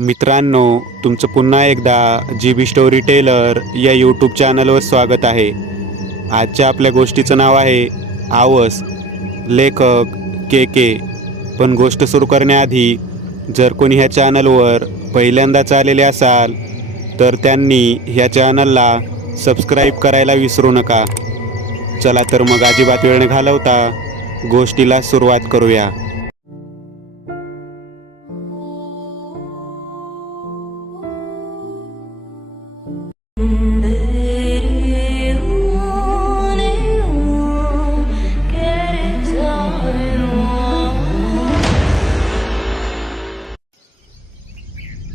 मित्रांनो, तुमचं पुन्हा एकदा GB स्टोरी टेलर या यूट्यूब चॅनलवर स्वागत आहे. आजच्या आपल्या गोष्टीचं नाव आहे आवस. लेखक के. पण गोष्ट सुरू करण्याआधी जर कोणी ह्या चॅनलवर पहिल्यांदाच आलेले असाल तर त्यांनी ह्या चॅनलला सबस्क्राईब करायला विसरू नका. चला तर मग अजिबात वेळ न घालवता गोष्टीला सुरुवात करूया.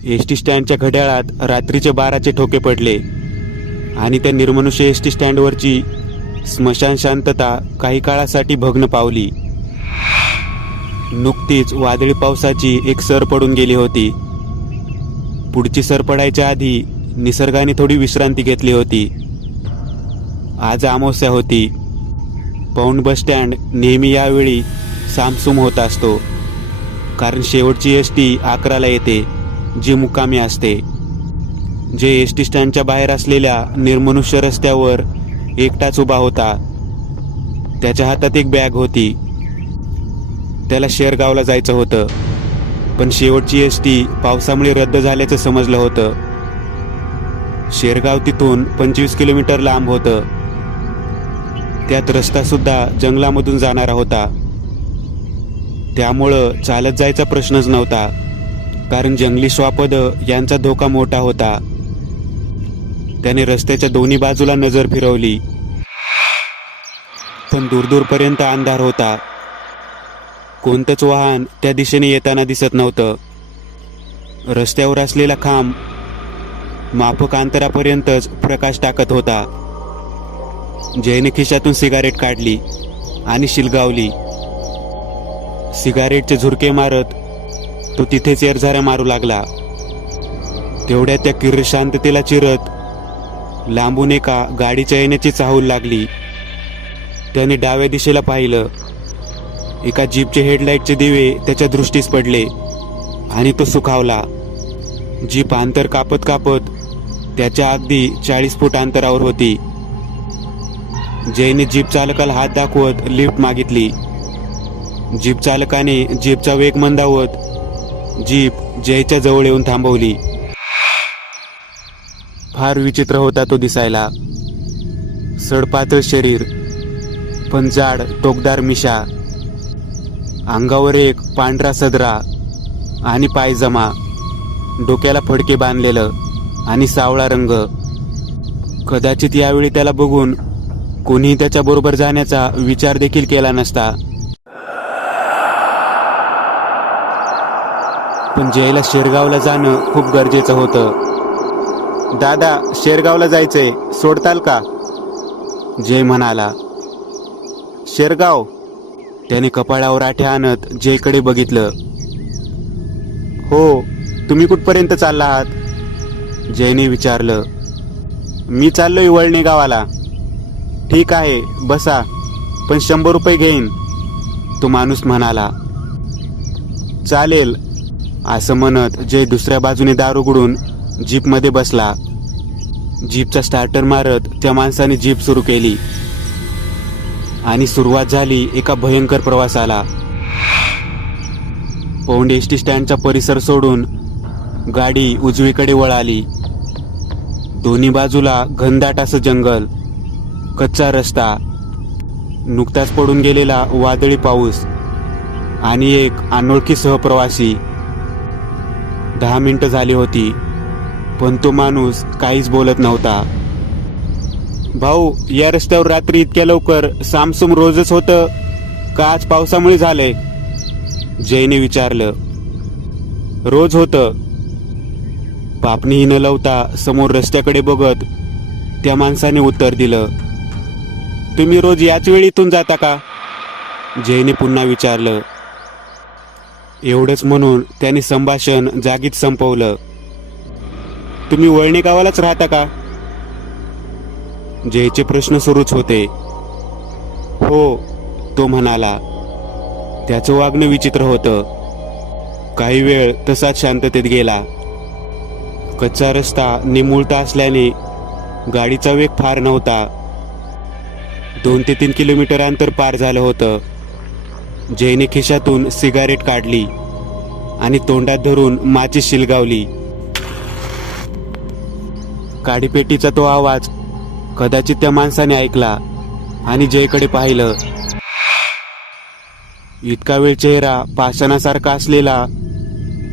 एसटी स्टँडच्या घड्याळात रात्रीचे 12चे ठोके पडले आणि त्या निर्मनुष्य एसटी स्टँडवरची स्मशान शांतता काही काळासाठी भग्न पावली. नुकतीच वादळी पावसाची एक सर पडून गेली होती. पुढची सर पडायच्या आधी निसर्गाने थोडी विश्रांती घेतली होती. आज अमावस्या होती. पौंड बस स्टँड नेहमी यावेळी सामसूम होत असतो, कारण शेवटची एसटी 11ला येते, जी मुक्कामी असते. जे एसटी स्टँडच्या बाहेर असलेल्या निर्मनुष्य रस्त्यावर एकटाच उभा होता. त्याच्या हातात एक बॅग होती. त्याला शेरगावला जायचं होतं, पण शेवटची एसटी पावसामुळे रद्द झाल्याचं समजलं होतं. शेरगाव तिथून 25 किलोमीटर लांब होतं. त्यात रस्ता सुद्धा जंगलामधून जाणारा होता. त्यामुळं चालत जायचा प्रश्नच नव्हता, कारण जंगली श्वापद यांचा धोका मोठा होता. त्याने रस्त्याच्या दोन्ही बाजूला नजर फिरवली, पण दूरदूरपर्यंत अंधार होता. कोणतंच वाहन त्या दिशेने येताना दिसत नव्हतं. रस्त्यावर असलेला खांब माफक अंतरापर्यंतच प्रकाश टाकत होता. जयने खिशातून सिगारेट काढली आणि शिलगावली. सिगारेटचे झुरके मारत तो तिथेच एरझाऱ्या मारू लागला. तेवढ्या त्या किर्र शांततेला चिरत लांबून एका गाडीच्या येण्याची चाहूल लागली. त्याने डाव्या दिशेला पाहिलं. एका जीपचे हेडलाईटचे दिवे त्याच्या दृष्टीस पडले आणि तो सुखावला. जीप अंतर कापत कापत त्याच्या अगदी 40 फूट अंतरावर होती. जयने जीप चालकाला हात दाखवत लिफ्ट मागितली. जीप चालकाने जीपचा वेग मंदावत जीप जयच्या जवळ येऊन थांबवली. फार विचित्र होता तो दिसायला. सडपातळ शरीर, पण जाड टोकदार मिशा, अंगावर एक पांढरा सदरा आणि पायजमा, डोक्याला फडके बांधलेलं आणि सावळा रंग. कदाचित यावेळी त्याला बघून कोणीही त्याच्याबरोबर जाण्याचा विचार देखील केला नसता. पण जयला शेरगावला जाणं खूप गरजेचं होतं. दादा, शेरगावला जायचंय, सोडताल का? जय म्हणाला. शेरगाव? त्याने कपाळावर आठ्या आणत जयकडे बघितलं. हो, तुम्ही कुठपर्यंत चालला आहात? जयने विचारलं. मी चाललोय वळणे गावाला. ठीक आहे, बसा, पण 100 रुपये घेईन, तो माणूस म्हणाला. चालेल, असं म्हणत जय दुसऱ्या बाजूने दार उघडून जीपमध्ये बसला. जीपचा स्टार्टर मारत त्या माणसाने जीप सुरू केली आणि सुरुवात झाली एका भयंकर प्रवासाला. पौंड एसटी स्टँडचा परिसर सोडून गाडी उजवीकडे वळाली. दोन्ही बाजूला घनदाट असं जंगल, कच्चा रस्ता, नुकताच पडून गेलेला वादळी पाऊस आणि एक अनोळखी सहप्रवासी. 10 मिनिटं झाली होती, पण तो माणूस काहीच बोलत नव्हता. भाऊ, या रस्त्यावर रात्री इतक्या लवकर सामसूम रोजच होतं का आज पावसामुळे झालंय? जयने विचारलं. रोज होतं. पापणीही न लावता समोर रस्त्याकडे बघत त्या माणसाने उत्तर दिलं. तुम्ही रोज याच वेळी इथून जाता का? जयने पुन्हा विचारलं. एवढंच म्हणून त्याने संभाषण जागीच संपवलं. तुम्ही वळणे गावालाच राहता का? जयचे प्रश्न सुरूच होते. हो, तो म्हणाला. त्याचं वागणं विचित्र होतं. काही वेळ तसाच शांततेत गेला. कच्चा रस्ता निमुळता असल्याने गाडीचा वेग फार नव्हता. 2 ते 3 किलोमीटर अंतर पार झालं होतं. जयने खिशातून सिगारेट काढली आणि तोंडात धरून माचीस शिलगावली. काडीपेटीचा तो आवाज कदाचित त्या माणसाने ऐकला आणि जयकडे पाहिलं. इतका वेळ चेहरा पाषाणासारखा असलेला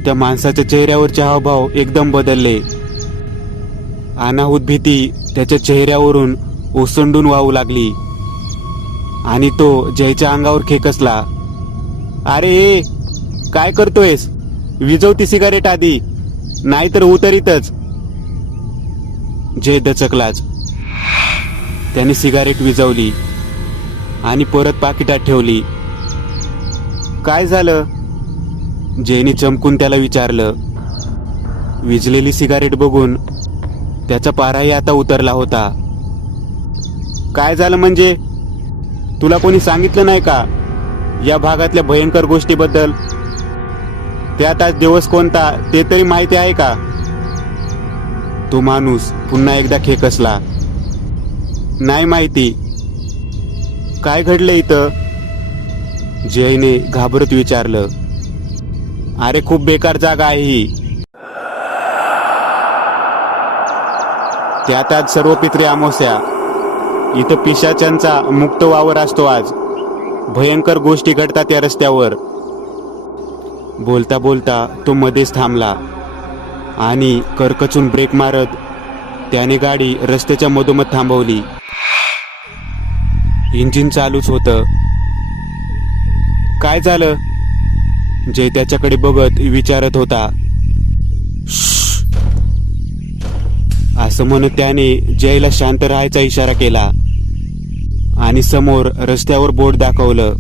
त्या माणसाच्या चेहऱ्यावरचे हावभाव एकदम बदलले. अनाहूत भीती त्याच्या चेहऱ्यावरून ओसंडून वाहू लागली आणि तो जयच्या अंगावर खेकसला. अरे काय करतोयस? विझव ती सिगारेट आधी, नाहीतर उतरीतच. जय दचकलाच. त्याने सिगारेट विझवली आणि परत पाकिटात ठेवली. काय झालं? जयने चमकून त्याला विचारलं. विझलेली सिगारेट बघून त्याचा पाराही आता उतरला होता. काय झालं म्हणजे? तुला कोणी सांगितलं नाही का या भागातल्या भयंकर गोष्टीबद्दल? त्यात आज दिवस कोणता ते तरी माहिती आहे का? तो माणूस पुन्हा एकदा खेकसला. नाही माहिती. काय घडलं इथं? जयने घाबरत विचारलं. अरे खूप बेकार जागा आहे ही. त्यात आज सर्व पित्री अमावस्या. इथं पिशाच्यांचा मुक्त वावर असतो आज. भयंकर गोष्टी घडतात या रस्त्यावर. बोलता बोलता तो मध्येच थांबला आणि करकचून ब्रेक मारत त्याने गाडी रस्त्याच्या मधोमध थांबवली. इंजिन चालूच होतं. काय झालं? जय त्याच्याकडे बघत विचारत होता. असं म्हणत त्याने जयला शांत राहायचा इशारा केला आणि समोर रस्त्यावर बोर्ड दाखवलं.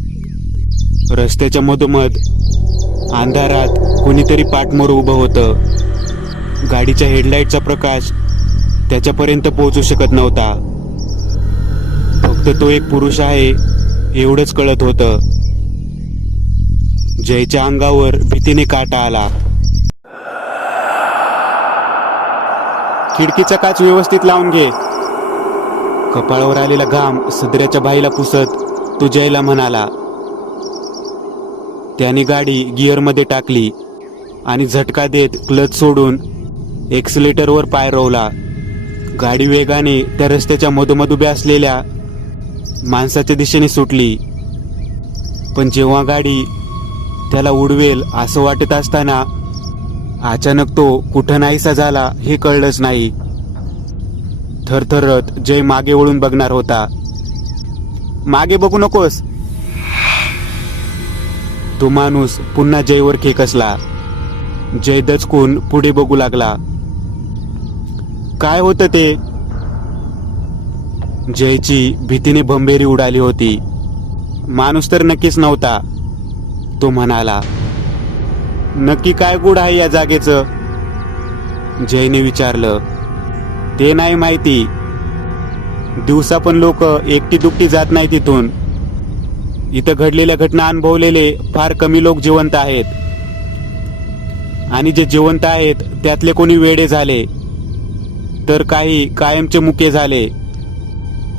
रस्त्याच्या मधोमध अंधारात कोणीतरी पाठमोर उभं होतं. गाडीच्या हेडलाईटचा प्रकाश त्याच्यापर्यंत पोहोचू शकत नव्हता. फक्त तो एक पुरुष आहे एवढंच कळत होतं. जयच्या अंगावर भीतीने काटा आला. खिडकीचा काच व्यवस्थित लावून घे. कपाळावर आलेला घाम सदऱ्याच्या बाईला पुसत तो जयला म्हणाला. त्याने गाडी गिअरमध्ये टाकली आणि झटका देत क्लच सोडून एक्सिलेटरवर पाय रोवला. गाडी वेगाने त्या रस्त्याच्या मधोमध उभ्या असलेल्या माणसाच्या दिशेने सुटली. पण जेव्हा गाडी त्याला उडवेल असं वाटत असताना अचानक तो कुठं नाहीसा झाला हे कळलंच नाही. थरथरत जय मागे वळून बघणार होता. मागे बघू नकोस. तो माणूस पुन्हा जयवर खेकसला. जय दचकून पुढे बघू लागला. काय होतं ते? जयची भीतीने भंबेरी उडाली होती. माणूस तर नक्कीच नव्हता. तो म्हणाला. नक्की काय गुढ आहे या जागेचं? जयने विचारलं. ते नाही माहिती. दिवसा पण लोक एकटी दुकटी जात नाही तिथून. इथं घडलेल्या घटना अनुभवलेले फार कमी लोक जिवंत आहेत. आणि जे जिवंत आहेत त्यातले कोणी वेडे झाले तर काही कायमचे मुके झाले.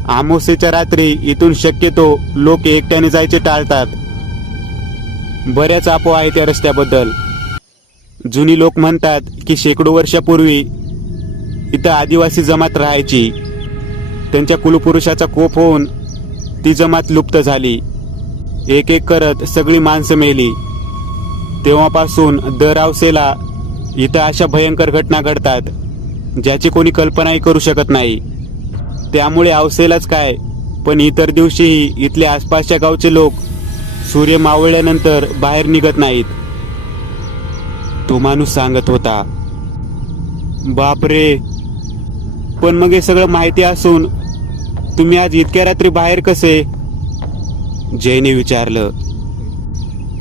अमावस्येच्या रात्री इथून शक्यतो लोक एकट्याने जायचे टाळतात. बऱ्याच अफवा आहेत या रस्त्याबद्दल. जुनी लोक म्हणतात की शेकडो वर्षापूर्वी इथं आदिवासी जमात राहायची. त्यांच्या कुलपुरुषाचा कोप होऊन ती जमात लुप्त झाली. एक एक करत सगळी माणसं मेली. तेव्हापासून दर अवसेला इथं अशा भयंकर घटना घडतात ज्याची कोणी कल्पनाही करू शकत नाही. त्यामुळे अवसेलाच काय पण इतर दिवशीही इथले आसपासच्या गावचे लोक सूर्य मावळल्यानंतर बाहेर निघत नाहीत. तो माणूस सांगत होता. बापरे, पण मग हे सगळं माहिती असून तुम्ही आज इतक्या रात्री बाहेर कसे? जयने विचारलं.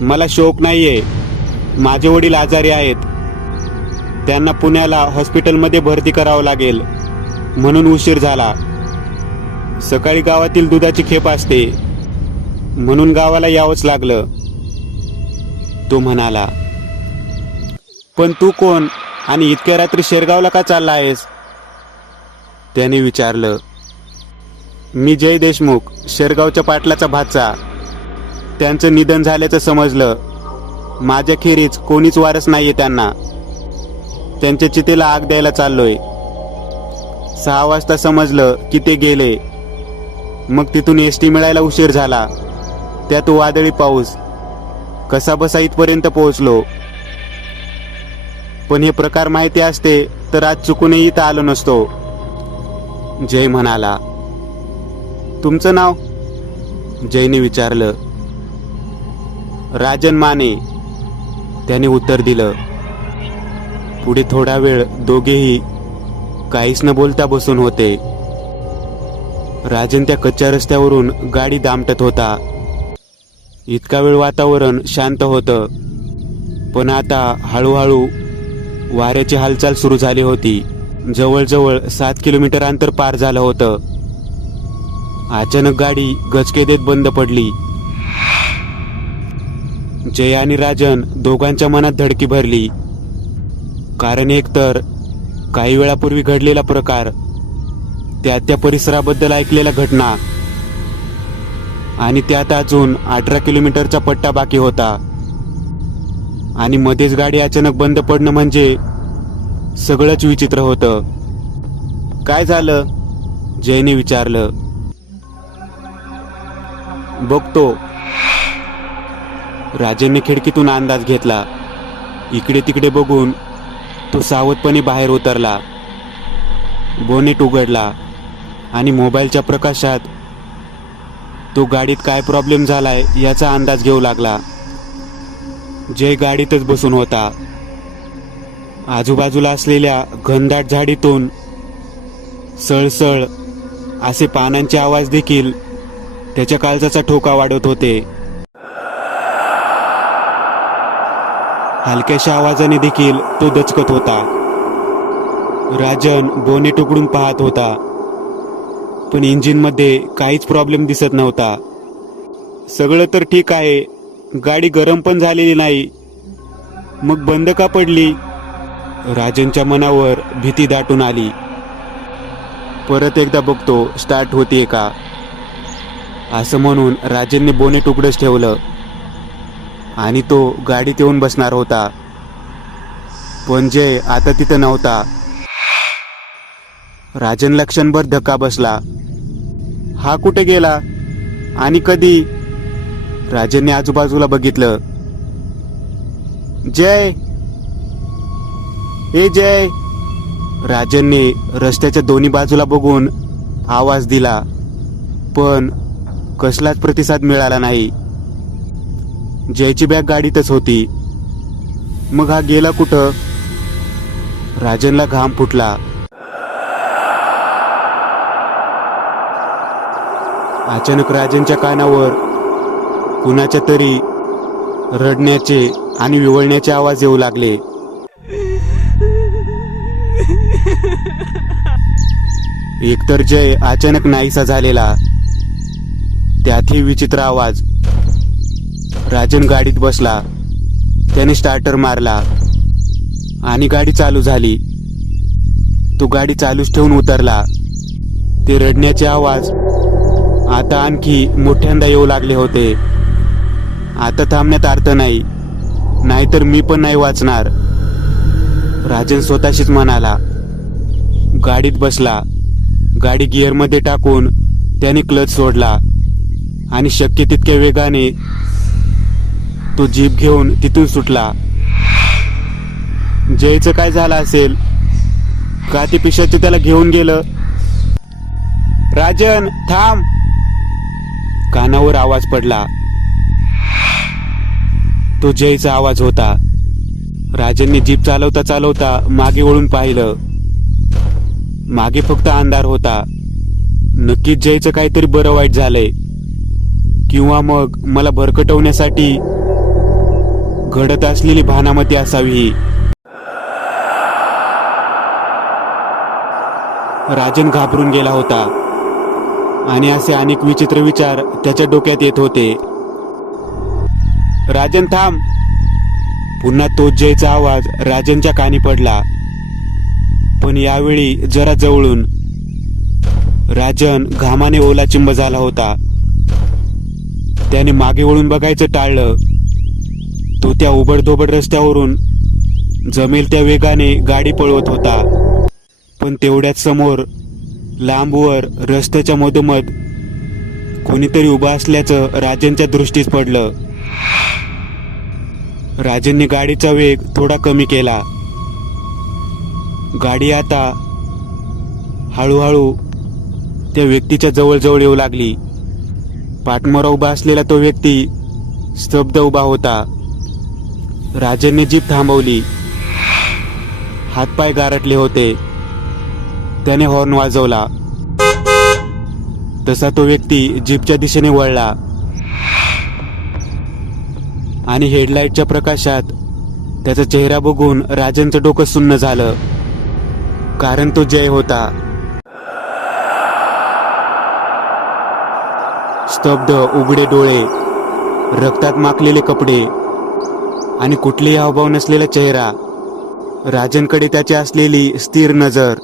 मला शौक नाहीये. माझे वडील आजारी आहेत. त्यांना पुण्याला हॉस्पिटलमध्ये भरती करावं लागेल म्हणून उशीर झाला. सकाळी गावातील दुधाची खेप असते म्हणून गावाला यावंच लागलं. तो म्हणाला. पण तू कोण आणि इतक्या रात्री शेरगावला का चालला आहेस? त्याने विचारलं. मी जय देशमुख, शेरगावच्या पाटलाचा भाचा. त्यांचं निधन झाल्याचं समजलं. माझ्याखेरीज कोणीच वारस नाहीये त्यांना. त्यांच्या चितेला आग द्यायला चाललोय. 6 वाजता समजलं की ते गेले. मग तिथून एसटी मिळायला उशीर झाला. त्यात वादळी पाऊस. कसा बसा इथपर्यंत पोहोचलो. पण हे प्रकार माहिती असते तर आज चुकूनही इथं आलो नसतो. जय म्हणाला. तुमचं नाव? जयने विचारलं. राजन माने, त्याने उत्तर दिलं. पुढे थोडा वेळ दोघेही काहीच न बोलता बसून होते. राजन त्या कच्च्या रस्त्यावरून गाडी दामटत होता. इतका वेळ वातावरण शांत होतं, पण आता हळूहळू वाऱ्याची हालचाल सुरू झाली होती. जवळजवळ 7 किलोमीटर अंतर पार झालं होतं. अचानक गाडी गचके देत बंद पडली. जय आणि राजन दोघांच्या मनात धडकी भरली. कारण एकतर काही वेळापूर्वी घडलेला प्रकार, त्या परिसराबद्दल ऐकलेल्या घटना, आणि त्यात अजून 18 किलोमीटरचा पट्टा बाकी होता. आणि मध्येच गाडी अचानक बंद पडणं म्हणजे सगळंच विचित्र होतं. काय झालं? जयने विचारलं. बघतो. राजनने खिडकीतून अंदाज घेतला. इकडे तिकडे बघून तो सावधपणे बाहेर उतरला. बोनेट उघडला आणि मोबाईलच्या प्रकाशात तो गाडीत काय प्रॉब्लेम झालाय याचा अंदाज घेऊ लागला. जय गाडीतच बसून होता. आजूबाजूला असलेल्या घनदाट झाडीतून सळसळ असे पानांचे आवाज देखील त्याच्या काळजाचा ठोका वाढवत होते. हलक्याशा आवाजाने देखील तो दचकत होता. राजन बोनेट उघडून पाहत होता, पण इंजिनमध्ये काहीच प्रॉब्लेम दिसत नव्हता. सगळं तर ठीक आहे, गाडी गरम पण झालेली नाही, मग बंद का पडली? राजनच्या मनावर भीती दाटून आली. परत एकदा बघतो स्टार्ट होतीये का, असं म्हणून राजनने बोनेट उघडच ठेवलं आणि तो गाडीत येऊन बसणार होता. पण जय आता तिथं नव्हता. राजनला क्षणभर धक्का बसला. हा कुठे गेला आणि कधी? राजनने आजूबाजूला बघितलं. जय, ए जय! राजनने रस्त्याच्या दोन्ही बाजूला बघून आवाज दिला, पण कसलाच प्रतिसाद मिळाला नाही. जयची बॅग गाडीतच होती. मग हा गेला कुठं? राजनला घाम फुटला. अचानक राजनच्या कानावर कुणाच्या तरी रडण्याचे आणि विवळण्याचे आवाज येऊ लागले. एकतर जय अचानक नाहीसा झालेला, त्यातही विचित्र आवाज. राजन गाडीत बसला. त्याने स्टार्टर मारला आणि गाडी चालू झाली. तो गाडी चालूच ठेवून उतरला. ते रडण्याचे आवाज आता आणखी मोठ्यांदा येऊ लागले होते. आता थांबण्यात अर्थ नाही, नाहीतर मी पण नाही वाचणार, राजन स्वतःशीच म्हणाला. गाडीत बसला. गाडी गिअरमध्ये टाकून त्याने क्लच सोडला आणि शक्य तितक्या वेगाने तो जीप घेऊन तिथून सुटला. जयचं काय झालं असेल? का ते पिशाचे त्याला घेऊन गेलं? राजन थांब! कानावर आवाज पडला. तो जयचा आवाज होता. राजनने जीप चालवता चालवता मागे वळून पाहिलं. मागे फक्त अंधार होता. नक्कीच जयचं काहीतरी बरं वाईट झालंय, किंवा मग मला भरकटवण्यासाठी घडत असलेली भानामती असावी. राजन घाबरून गेला होता आणि असे अनेक विचित्र विचार त्याच्या डोक्यात येत होते. राजन थांब! पुन्हा तोच जयचा आवाज राजनच्या कानी पडला. पण यावेळी जरा जवळून. राजन घामाने ओलाचिंब झाला होता. त्याने मागे वळून बघायचं टाळलं. तो त्या उबडधोबड रस्त्यावरून जमेल त्या वेगाने गाडी पळवत होता. पण तेवढ्याच समोर लांबवर रस्त्याच्या मधोमध कोणीतरी उभा असल्याचं राजनच्या दृष्टीस पडलं. राजनने गाडीचा वेग थोडा कमी केला. गाडी आता हळूहळू त्या व्यक्तीच्या जवळ येऊ लागली. पाठमोरा उभा असलेला तो व्यक्ती स्तब्ध उभा होता. राजनने जीप थांबवली. हातपाय गारटले होते. त्याने हॉर्न वाजवला. तसा तो व्यक्ती जीपच्या दिशेने वळला आणि हेडलाईटच्या प्रकाशात त्याचा चेहरा बघून राजनचं डोकं सुन्न झालं. कारण तो जय होता. स्तब्ध उघडे डोळे, रक्तात माखलेले कपडे आणि कुठलेही हावभाव नसलेला चेहरा. राजनकडे त्याची असलेली स्थिर नजर.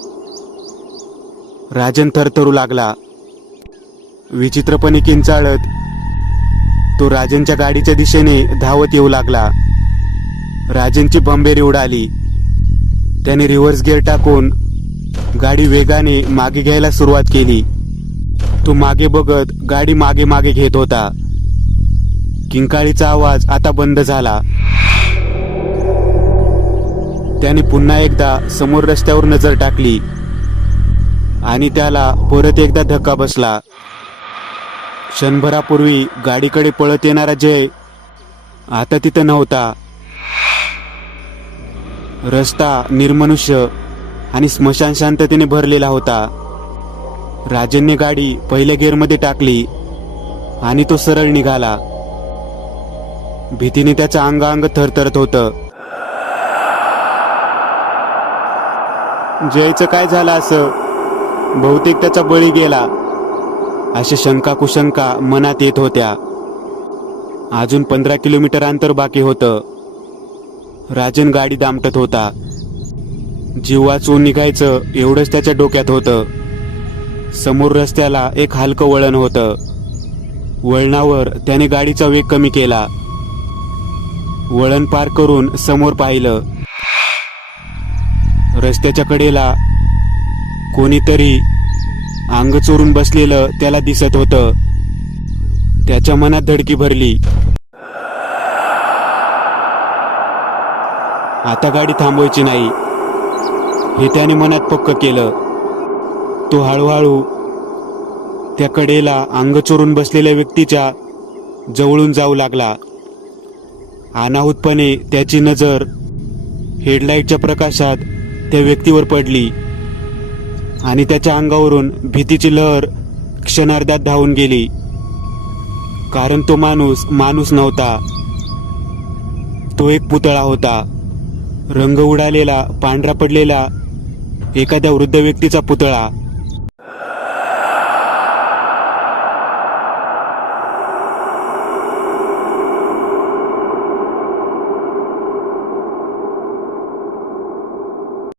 राजन थरथरू लागला. विचित्रपणे किंचाळत तो राजनच्या गाडीच्या दिशेने धावत येऊ लागला. राजनची भंबेरी उडाली. त्याने रिव्हर्स गिअर टाकून गाडी वेगाने मागे घ्यायला सुरुवात केली. तो मागे बघत गाडी मागे मागे घेत होता. किंकाळीचा आवाज आता बंद झाला. त्याने पुन्हा एकदा समोर रस्त्यावर नजर टाकली आणि त्याला परत एकदा धक्का बसला. क्षणभरापूर्वी गाडीकडे पळत येणारा जय आता तिथं नव्हता. रस्ता निर्मनुष्य आणि स्मशान शांततेने भरलेला होता. राजनने गाडी पहिल्या गिअरमध्ये टाकली आणि तो सरळ निघाला. भीतीने त्याचं अंग थरथरत होतं. जयचं काय झालं असं? बहुतेक त्याचा बळी गेला, अशा शंका कुशंका मनात येत होत्या. अजून 15 किलोमीटर अंतर बाकी होतं. राजन गाडी दामटत होता. जीव वाचवून निघायचं एवढंच त्याच्या डोक्यात होतं. समोर रस्त्याला एक हलकं वळण होतं. वळणावर त्याने गाडीचा वेग कमी केला. वळण पार करून समोर पाहिलं. रस्त्याच्या कडेला कोणीतरी अंग चोरून बसलेलं त्याला दिसत होतं. त्याच्या मनात धडकी भरली. आता गाडी थांबवायची नाही हे त्याने मनात पक्क केलं. तो हळूहळू त्या कडेला अंग चोरून बसलेल्या व्यक्तीच्या जवळून जाऊ लागला. अनाहूतपणे त्याची नजर हेडलाईटच्या प्रकाशात त्या व्यक्तीवर पडली आणि त्याच्या अंगावरून भीतीची लहर क्षणार्धात धावून गेली. कारण तो माणूस नव्हता. तो एक पुतळा होता. रंग उडालेला, पांढरा पडलेला एखाद्या वृद्ध व्यक्तीचा पुतळा.